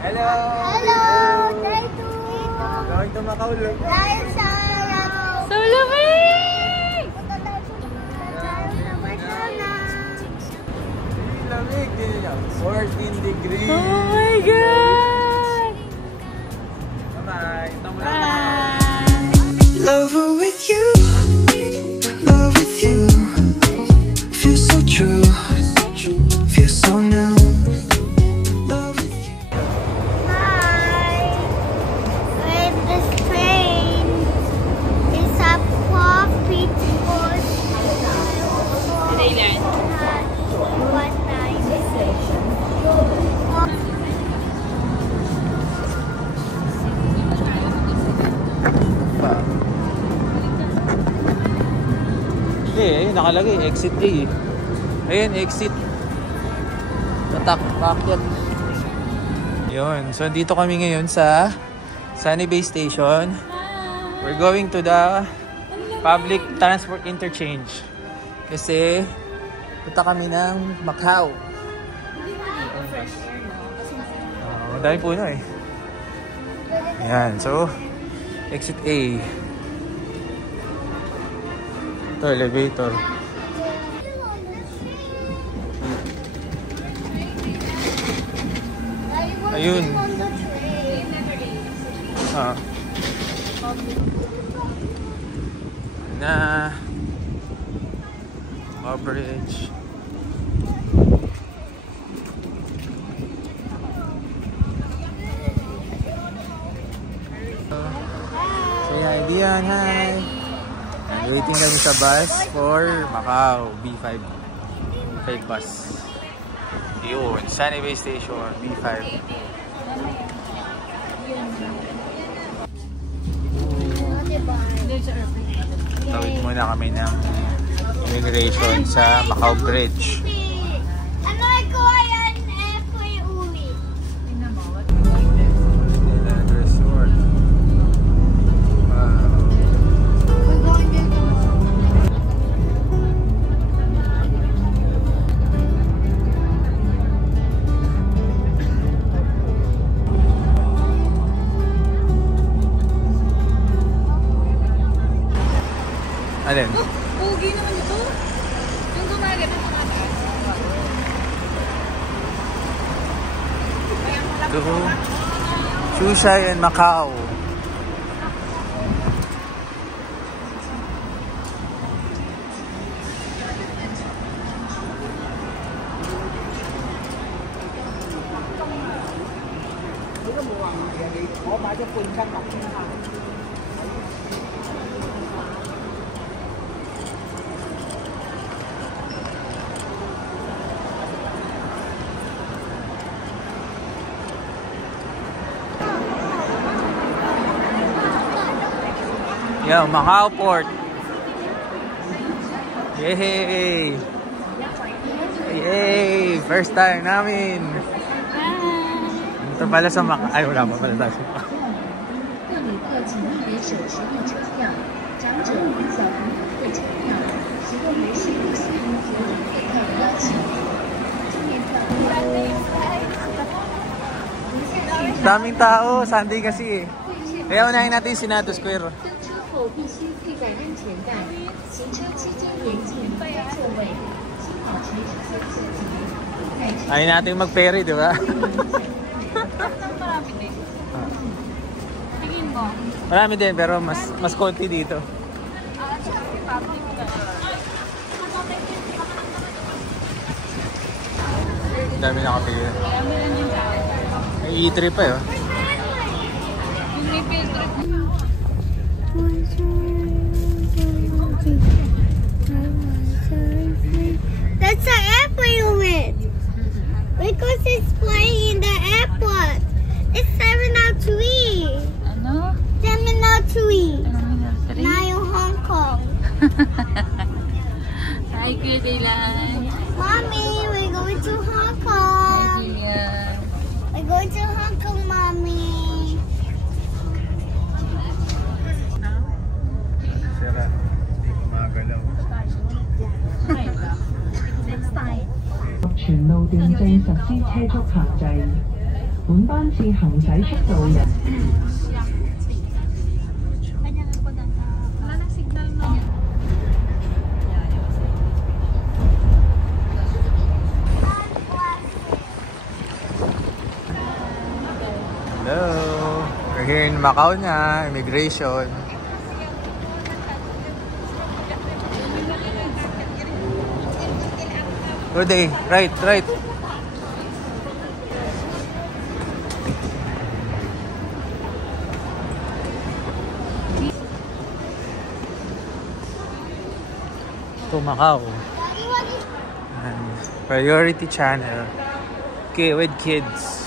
Hello! Hello! Day 2! Going to Macau. Dahil sa lamig! punta tayo sa Barcelona. Lamig din niya. 14 degrees. Oh my God! Bye-bye. Ito mo Bye! Lover with you, love with you. Feels so true, feels so new. Love with you. Hi! With this train is a coffee course. Thailand. What time? ayun, nakalagay. Exit A. Ayun, exit. Pakyat. Yun. So, dito kami ngayon sa Sunny Bay Station. We're going to the public transport interchange. Kasi, punta kami ng Macau. Madami puno eh. Ayan. So, exit A. Ito, elevator. Ayun. Na coverage. Say hi, Dian. Hi. Waiting kami sa bus for Macau B5 bus. Yun, Sunny Bay Station B5. Tawid muna kami ng immigration sa Macau Bridge. Alin? Oh, pogi naman ito. Yung gumagano sa mataas. To Shushay and Macau. Yo, Macau Port. Yay! Yay! First time namin. Ito pala sa Macau. Ay, wala pa pala tayo sa Macau. Daming tao. Sunday kasi eh. Kaya unahin natin yung Senado Square. Ayaw natin mag-ferry, di ba? Marami din. Tingin mo? Marami din, pero mas konti dito. Ang dami nakapili. Marami lang yung tao. May E3 pa yun. Yung may field trip. That's the airplane we went. Because it's flying in the airport. It's Terminal 3. Ano? Terminal 3. Terminal 3? Na yung Hong Kong. Hi, Kuya Dylan. Mommy, we're going to Hong Kong. Hi, Kuya. We're going to Hong Kong, Mommy. Sira, hindi gumagalaw. 全路段正實施車速限制。本班次行駛速度人。 Wala nang signal mo. Hello! We're here in Macau na, immigration. Good day. Right, right. To Macau. And priority channel. Okay, with kids.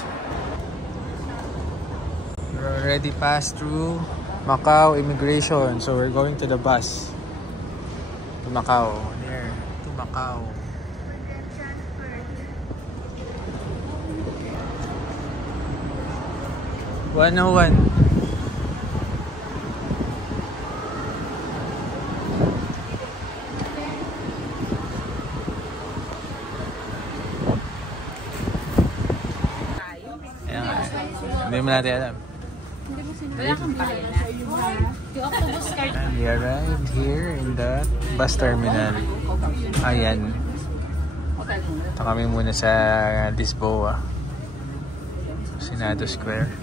We're already passed through Macau immigration, so we're going to the bus to Macau. There, to Macau. One. Hindi mo natin alam. Wala kang bilhin na. Yung octopus card. And we arrived here in the bus terminal. Ayan. Ito kami muna sa Lisboa. Senado Square.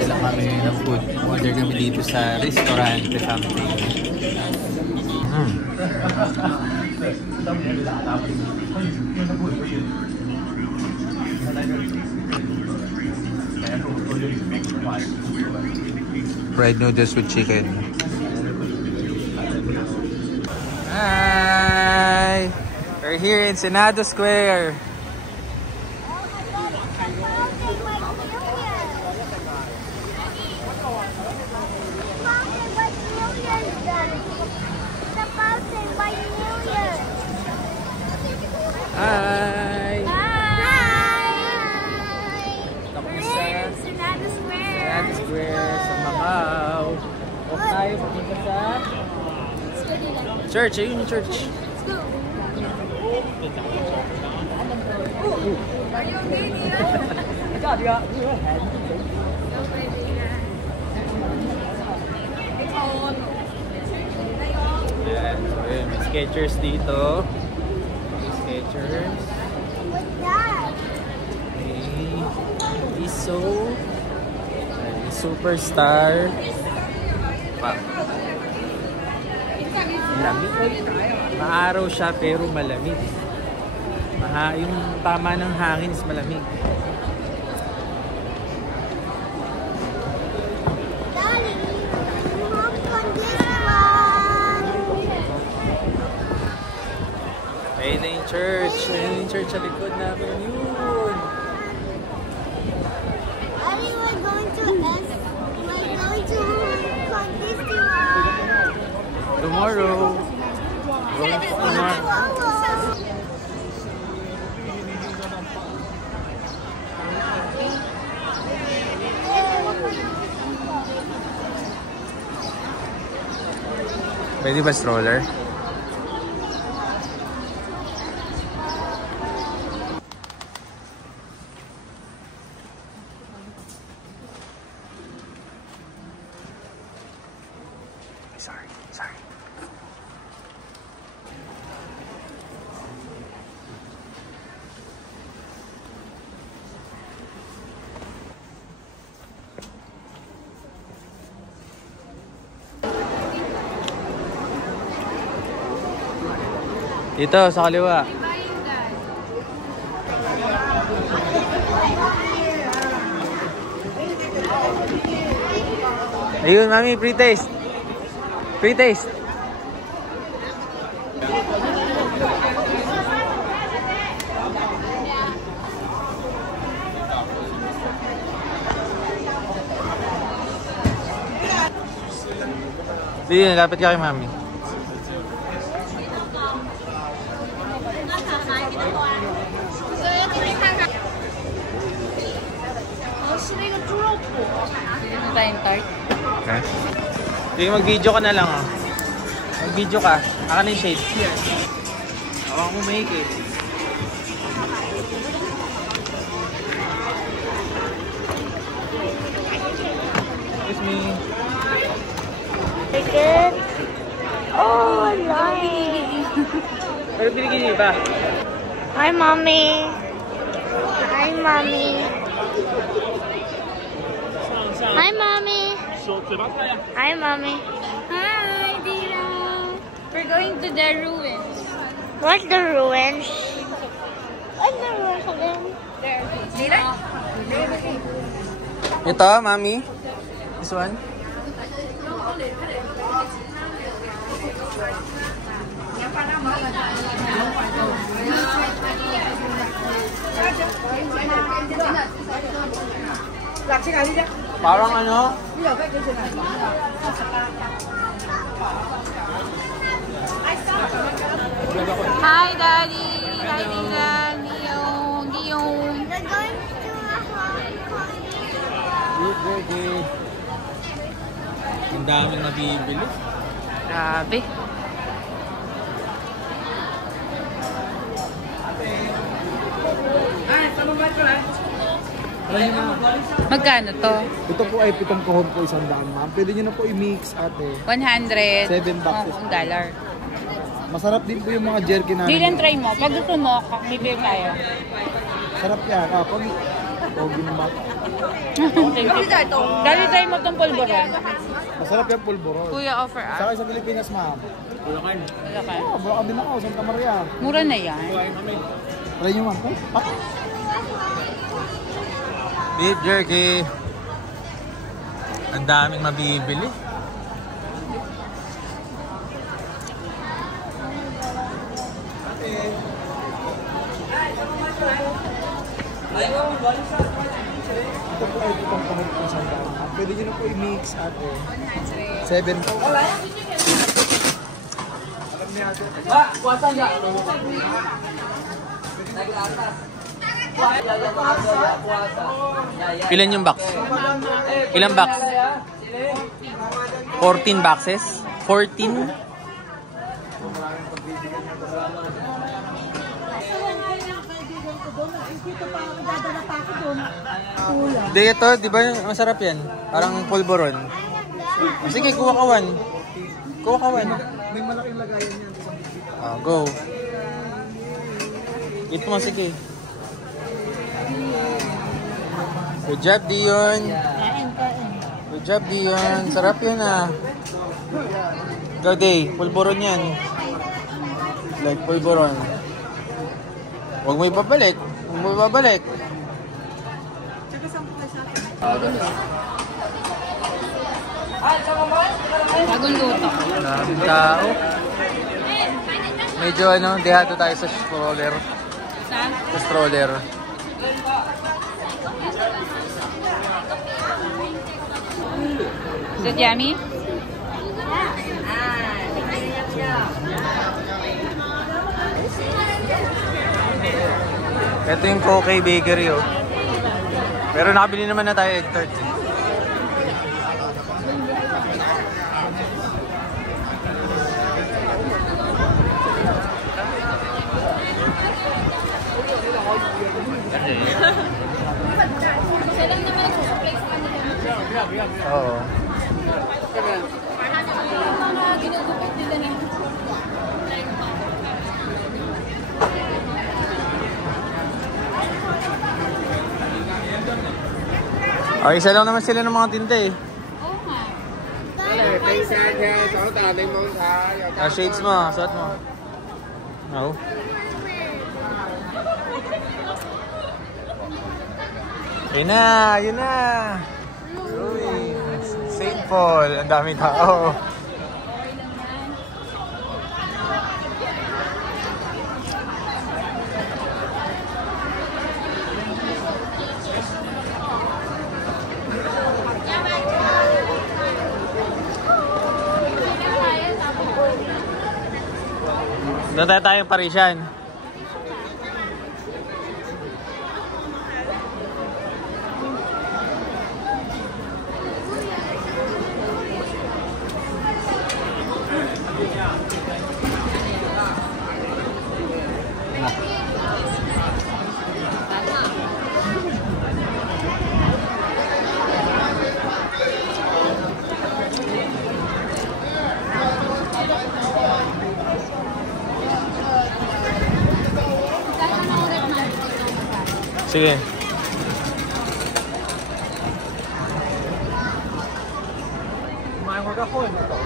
Wala kami ng food. Order kami dito sa restaurant something. Fried noodles with chicken. Hi! We're here in Senado Square. Hi! We're in Senado Square. Senado Square sa Macau. Walk tayo papunta sa church. Ayun yung church. Are you okay, Nia? Ayan. So, ayun, may Skechers dito. Skechers. What's that? Iso. Superstar. Wow. Lamig. Maaraw siya pero malamig. Yung tama ng hangin is malamig. Daddy, Mom, on this one. Ayun na yung church. Ayun yung church sa likod namin. Yun. Daddy, we're going to Conquistador. Tomorrow. Pwede ba stroller? Sorry. Dito, sa kaliwa. Ayun, mami, pre-taste. Pre-taste. Sige, lapit ka kay mami. Ano tayong tart? Okay. Sige, mag-video ka na lang. Mag-video ka. Aka na yung shade. Here. Hawak mo make it. Excuse me. Good. Oh, nice. Pero binigyan ba? Hi, Mommy. Hi, Mommy. Hi, Mommy. Hi, Mommy. Hi, Dina. We're going to the ruins. What's the ruins? What's the ruins again? There. Dina? Ito, Mami. This one. Parang ano? Hi, Daddy. Hi, Dina. Giyong. We're going to a Hong Kong. Ang daming nabibili. Grabe. Magkano to? Ito po ay 7 kahon po, 100, ma'am. Pwede nyo na po i-mix, ate. 100. 7 boxes. $1. Masarap din po yung mga jerky namin. Dylan, try mo. Pag gusto mo, bibili tayo. Sarap yan. Pag pogi ng bata. Dali, try mo itong pulburon. Masarap yung pulburo. Kuya, offer us. Saka sa Pilipinas, ma'am. Bulacan. Bulacan din ako. Santa Maria. Mura na yan. Try nyo, ma'am. Beef jerky. Ang daming mabibili. Ito po ay 7 kahon po, 100, ma'am. Pwede nyo na po i-mix, ate. 7 po. Alam niya, ate. Ilan yung box? Ilang box? 14 boxes? 14? Hindi, ito, di ba masarap yan? Parang pulburon. Sige, kuha ka one. Kuha ka one. May malaking lagayan yan. Go. Ito mo, sige. Good job, Dion. Good job, Dion. Sarap yun, Go, Day. Pulburon yan. Like pulburon. Huwag mo ibabalik. Huwag mo ibabalik. Bagong luto. Daming tao. Medyo dehado tayo sa stroller. Sa stroller. Is it yummy? Ito yung Kokay Bakery, Pero nakabili naman na tayo egg tart. Oo. Isa lang naman sila ng mga tinta shades mo, suot mo. Oo. Yun na. St. Paul, ang daming tao. Doon tayong Parisian. Sige.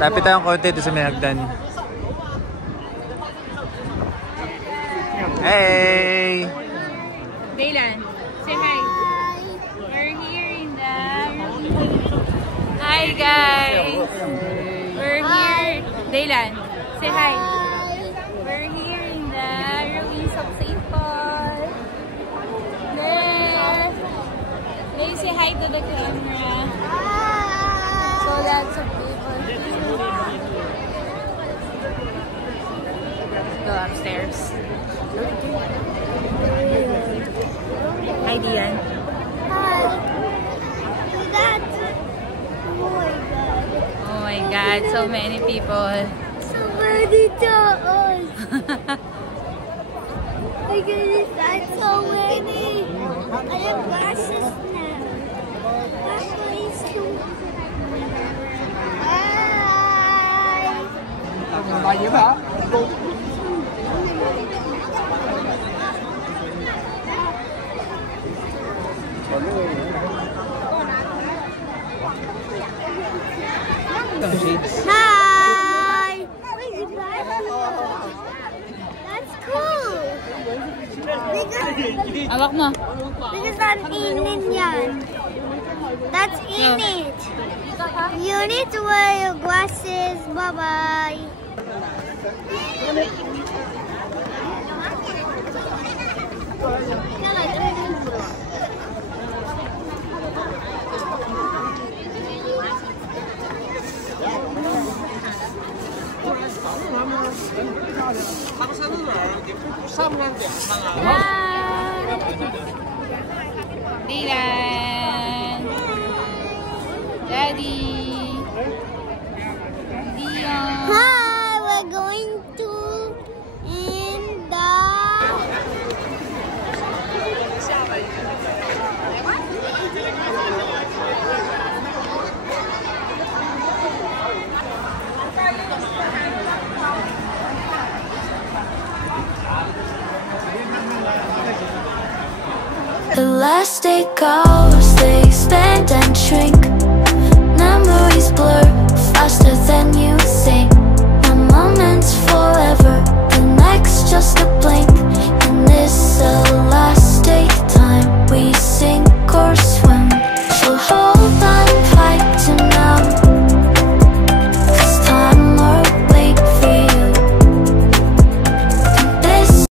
Tapit tayong konti doon sa may hagdan. Hey! Daylan, say hi. We're here in the... Hi guys! We're here. Daylan, say hi. We're here in the ruins of St. Paul. There. May say hi to the camera. So lots of people here. Go upstairs. Hi, Dian. Hi. That's... Oh my God. Oh my God, so many people. So many dogs. My goodness, that's so many. I have glasses now. That's why it's too... Hi. Tayo ba? Hi! That's cool! Awak mo. Because I'm in yan. That's in it. You need to wear your glasses. Bye-bye. Dylan. Daddy. Dion. Hi, we're going to in the... The last day calls, they stand.